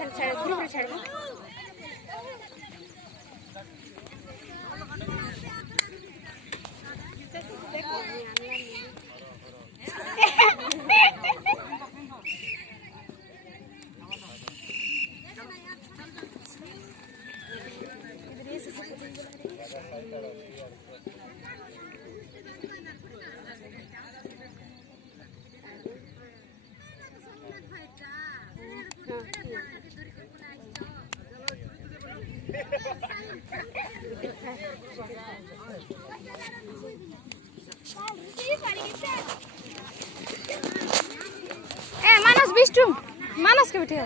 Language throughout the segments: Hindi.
ग्रुप रे छाड़ ए मानस बिष्टु मानस के बैठे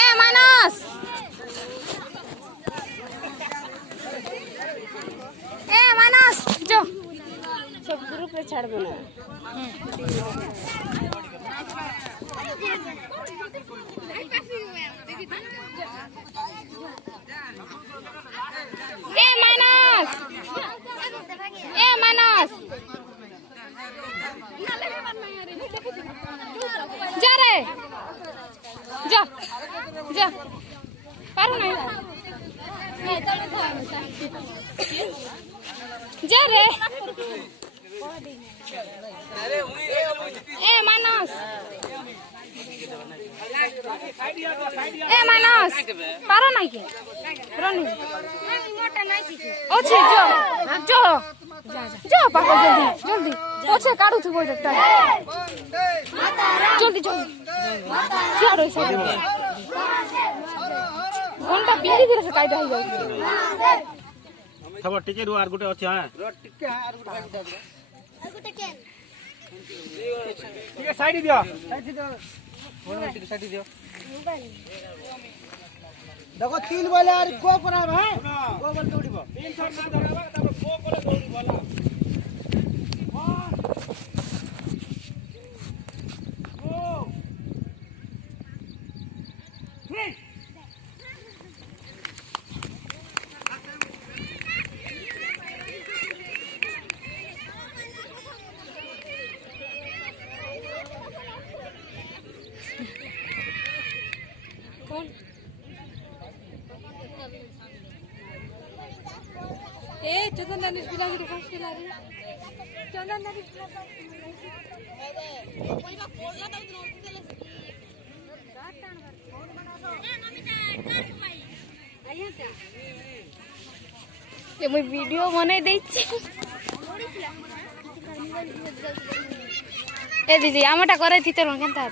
ए मानस जो सब ग्रुप पे छाड़ देना ए मानस जा रे जा जा पारो नहीं जा रे ए मानस पारो नहीं के रोनी मोटा नहीं सीखे ओछे जो जा जा पापा जल्दी जल्दी ओछे काढू थी बोल सकता है जल्दी जल्दी क्या रो से घंटा बिली धीरे से काटा ही जाऊ खबर टिके रु आर गुटे अछि हां टिके आर गुटे भाग दे आर गुटे के टिके साइड दियो फोन में टिके साइड दियो देखो तीन बोले आर को परा भाई को बोल दौड़ीबो तीन थर ना धरबा तब को बोले दौड़ी बोला ए चंदन दानिश बिला की फास्ट खेला रे चंदन दानिश कोई का फोन ला तब नोट देले गाट टाण भर फोन बना दो ए नमिता कर भाई आया क्या ये मैं वीडियो बनाई दे छी ए दीदी आमटा करे थी तर केनता